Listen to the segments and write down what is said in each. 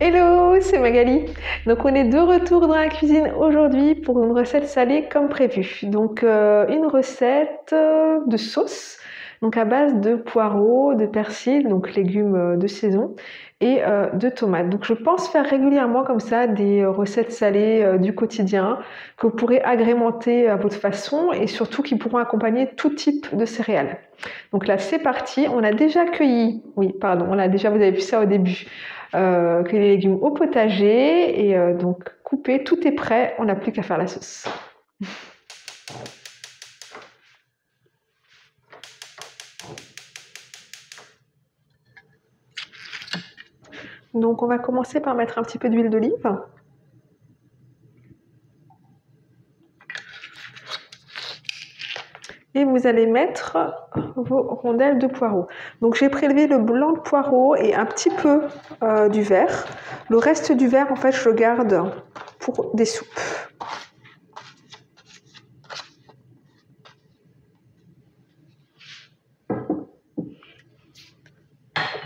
Hello, c'est Magali. Donc on est de retour dans la cuisine aujourd'hui pour une recette salée comme prévu. Donc une recette de sauce, donc à base de poireaux, de persil, donc légumes de saison, et de tomates. Donc je pense faire régulièrement comme ça des recettes salées du quotidien que vous pourrez agrémenter à votre façon et surtout qui pourront accompagner tout type de céréales. Donc là c'est parti, on a déjà cueilli, oui pardon, on a déjà, vous avez vu ça au début, cueilli les légumes au potager et donc coupé, tout est prêt, on n'a plus qu'à faire la sauce. Donc on va commencer par mettre un petit peu d'huile d'olive. Et vous allez mettre vos rondelles de poireaux. Donc j'ai prélevé le blanc de poireau et un petit peu du vert. Le reste du vert, en fait, je le garde pour des soupes.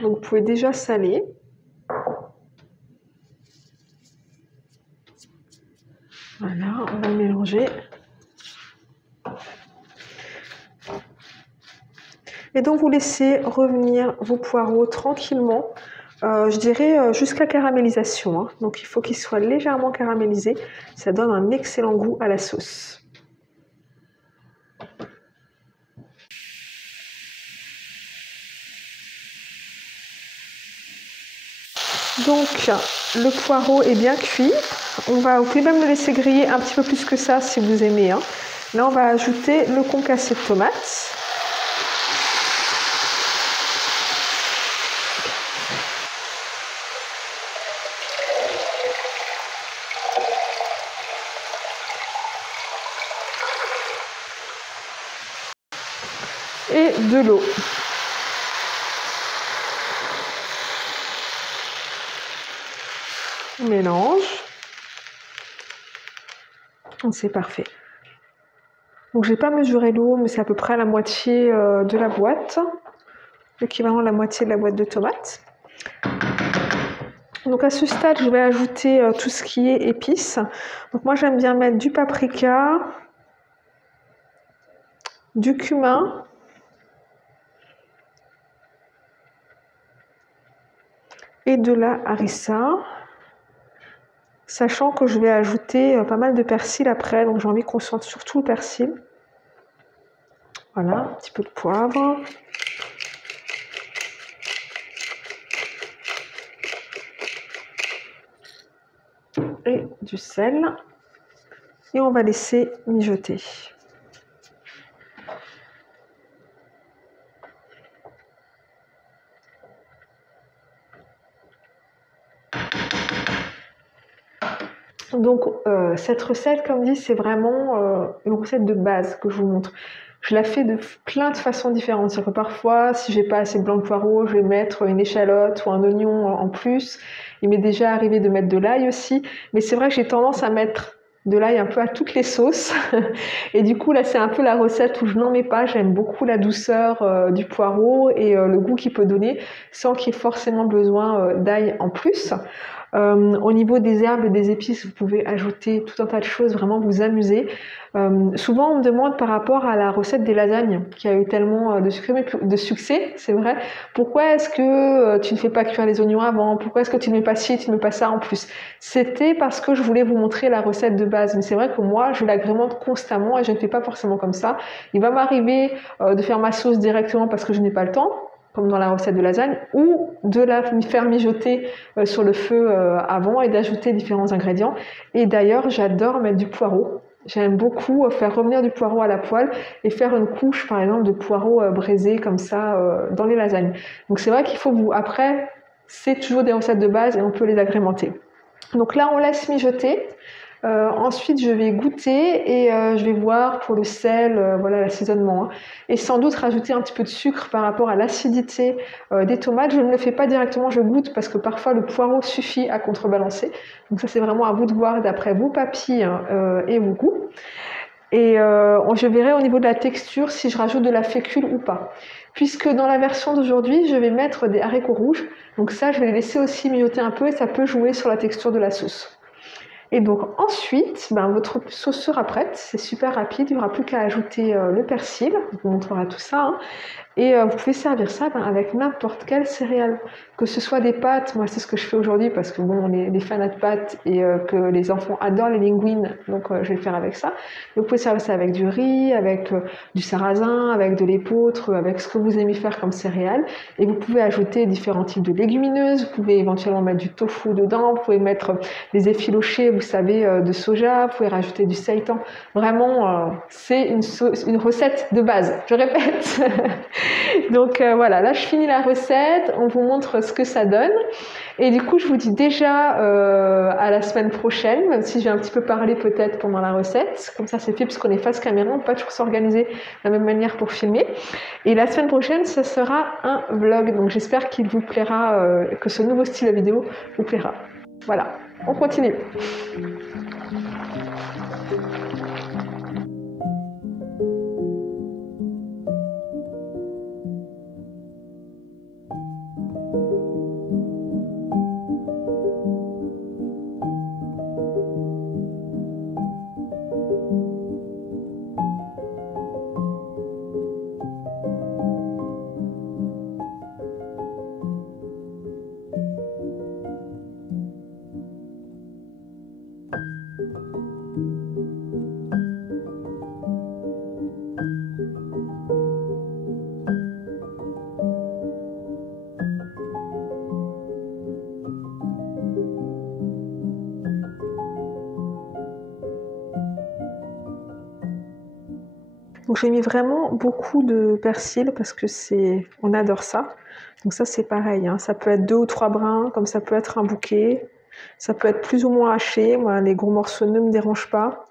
Donc vous pouvez déjà saler. Voilà, on va mélanger. Et donc vous laissez revenir vos poireaux tranquillement, je dirais jusqu'à caramélisation, hein. Donc il faut qu'ils soient légèrement caramélisés, ça donne un excellent goût à la sauce. Donc le poireau est bien cuit, vous pouvez même le laisser griller un petit peu plus que ça si vous aimez, hein. Là on va ajouter le concassé de tomates. Et de l'eau. On mélange. C'est parfait. Donc j'ai pas mesuré l'eau, mais c'est à peu près la moitié de la boîte, l'équivalent de la moitié de la boîte de tomates. Donc à ce stade, je vais ajouter tout ce qui est épices. Donc moi j'aime bien mettre du paprika, du cumin, et de la harissa, sachant que je vais ajouter pas mal de persil après, donc j'ai envie qu'on sente surtout le persil. Voilà, un petit peu de poivre. et du sel. Et on va laisser mijoter. Donc cette recette, comme dit, c'est vraiment une recette de base que je vous montre. Je la fais de plein de façons différentes. C'est-à-dire que parfois, si j'ai pas assez de blanc de poireau, je vais mettre une échalote ou un oignon en plus. Il m'est déjà arrivé de mettre de l'ail aussi. Mais c'est vrai que j'ai tendance à mettre de l'ail un peu à toutes les sauces. Et du coup, là, c'est un peu la recette où je n'en mets pas. J'aime beaucoup la douceur du poireau et le goût qu'il peut donner sans qu'il y ait forcément besoin d'ail en plus. Au niveau des herbes et des épices, vous pouvez ajouter tout un tas de choses, vraiment vous amuser. Souvent, on me demande par rapport à la recette des lasagnes, qui a eu tellement de succès, c'est vrai. Pourquoi est-ce que tu ne fais pas cuire les oignons avant? Pourquoi est-ce que tu ne mets pas ci, tu ne mets pas ça en plus? C'était parce que je voulais vous montrer la recette de base. Mais c'est vrai que moi, je l'agrémente constamment et je ne fais pas forcément comme ça. Il va m'arriver de faire ma sauce directement parce que je n'ai pas le temps, comme dans la recette de lasagne, ou de la faire mijoter sur le feu avant et d'ajouter différents ingrédients. Et d'ailleurs, j'adore mettre du poireau. J'aime beaucoup faire revenir du poireau à la poêle et faire une couche, par exemple, de poireau braisé comme ça dans les lasagnes. Donc c'est vrai qu'il faut vous... Après, c'est toujours des recettes de base et on peut les agrémenter. Donc là, on laisse mijoter. Ensuite, je vais goûter et je vais voir pour le sel, voilà l'assaisonnement. Hein. Et sans doute rajouter un petit peu de sucre par rapport à l'acidité des tomates. Je ne le fais pas directement, je goûte parce que parfois le poireau suffit à contrebalancer. Donc ça, c'est vraiment à vous de voir d'après vos papilles et vos goûts. Et je verrai au niveau de la texture si je rajoute de la fécule ou pas. Puisque dans la version d'aujourd'hui, je vais mettre des haricots rouges. Donc ça, je vais les laisser aussi mijoter un peu et ça peut jouer sur la texture de la sauce. Et donc ensuite, votre sauce sera prête, c'est super rapide, il n'y aura plus qu'à ajouter le persil, je vous montrera tout ça. Hein. Et vous pouvez servir ça avec n'importe quelle céréale, que ce soit des pâtes, moi c'est ce que je fais aujourd'hui parce que bon, on est des fanats de pâtes et que les enfants adorent les linguines, donc je vais le faire avec ça. Et vous pouvez servir ça avec du riz, avec du sarrasin, avec de l'épeautre, avec ce que vous aimez faire comme céréales. Et vous pouvez ajouter différents types de légumineuses, vous pouvez éventuellement mettre du tofu dedans, vous pouvez mettre des effilochés, vous savez, de soja, vous pouvez rajouter du seitan. Vraiment, c'est une recette de base, je répète. Donc voilà, là je finis la recette, on vous montre ce que ça donne. Et du coup, je vous dis déjà à la semaine prochaine, même si j'ai un petit peu parlé peut-être pendant la recette. Comme ça, c'est fait, parce qu'on est face caméra, on ne peut pas toujours s'organiser de la même manière pour filmer. Et la semaine prochaine, ce sera un vlog. Donc j'espère qu'il vous plaira, que ce nouveau style de vidéo vous plaira. Voilà, on continue. Donc j'ai mis vraiment beaucoup de persil parce que on adore ça. Donc ça c'est pareil, hein. Ça peut être 2 ou 3 brins, comme ça peut être un bouquet. Ça peut être plus ou moins haché. Moi, les gros morceaux ne me dérangent pas.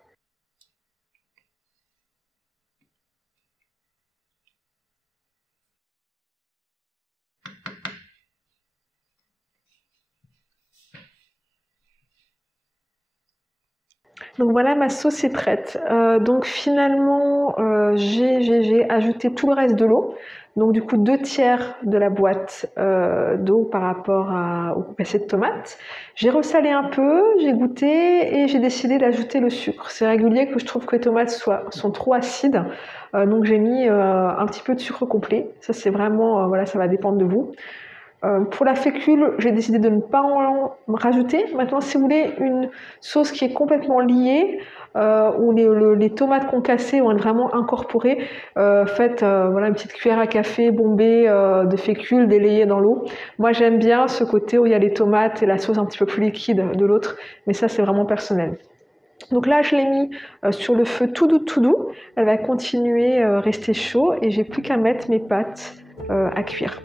Donc voilà, ma sauce est prête. Donc finalement, j'ai ajouté tout le reste de l'eau. Donc du coup, 2 tiers de la boîte d'eau par rapport au passé de tomates. J'ai ressalé un peu, j'ai goûté et j'ai décidé d'ajouter le sucre. C'est régulier que je trouve que les tomates sont trop acides. Donc j'ai mis un petit peu de sucre complet. Ça c'est vraiment, voilà, ça va dépendre de vous. Pour la fécule, j'ai décidé de ne pas en rajouter. Maintenant, si vous voulez une sauce qui est complètement liée, où les tomates concassées vont être vraiment incorporées, faites voilà, une petite cuillère à café bombée de fécule délayée dans l'eau. Moi, j'aime bien ce côté où il y a les tomates et la sauce un petit peu plus liquide de l'autre, mais ça, c'est vraiment personnel. Donc là, je l'ai mis sur le feu tout doux, tout doux. Elle va continuer à rester chaud et j'ai plus qu'à mettre mes pâtes à cuire.